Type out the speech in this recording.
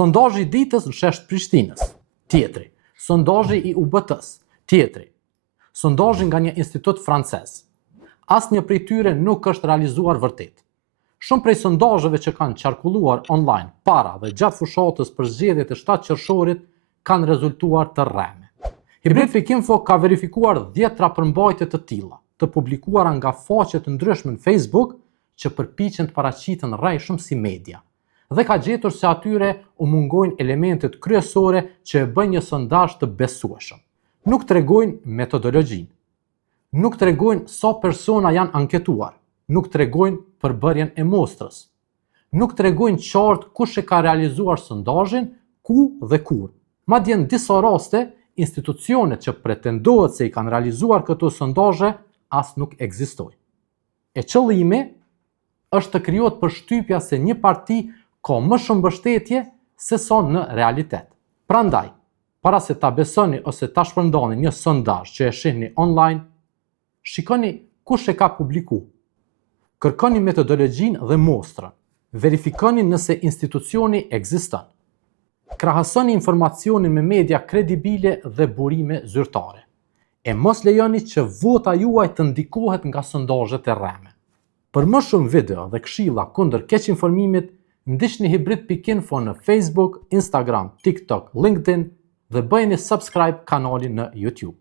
sondazhi i ditës në shesht Prishtinës, tjetri. Sondazhi i UBT-s, tjetri. Sondazhi nga një institut francez. Asnjë prej tyre nuk është realizuar vërtet. Shumë prej sondazheve që kanë qarkulluar online para dhe gjatë fushatës për zgjedhjet e 7 qershorit kanë rezultuar të rreme. Hybrid Fake Info ka verifikuar 10 përmbajtje të tilla, të publikuara nga faqe të ndryshme në Facebook që përpiqen të paraqiten rrejshëm si media, dhe ka gjetur se atyre u mungojnë elementet kryesore që e bën një sondazh të besueshëm. Nuk tregojnë metodologjinë, nuk tregojnë sa persona janë anketuar, nuk tregojnë përbërjen e mostrës, nuk tregojnë qartë kush e ka realizuar sondazhin, ku dhe kur. Madje në disa raste, institucionet që pretendohet se i kanë realizuar këto sondazhe as nuk ekzistojnë. E qëllimi është të krijohet përshtypja se një parti ka më shumë mbështetje se sa në realitet. Prandaj, para se ta besoni ose ta shpërndani një sondazh që e shihni online, shikoni kush e ka publikuar. Kërkoni metodologjinë dhe mostrën. Verifikoni nëse institucioni ekziston. Krahasoni informacionin me media kredibile dhe burime zyrtare. E mos lejoni që vota juaj të ndikohet nga sondazhet e rreme. Për më shumë video dhe këshilla kundër keqinformimit, ndiqni Hybrid.info në Facebook, Instagram, TikTok, LinkedIn dhe bëjeni subscribe kanalin në YouTube.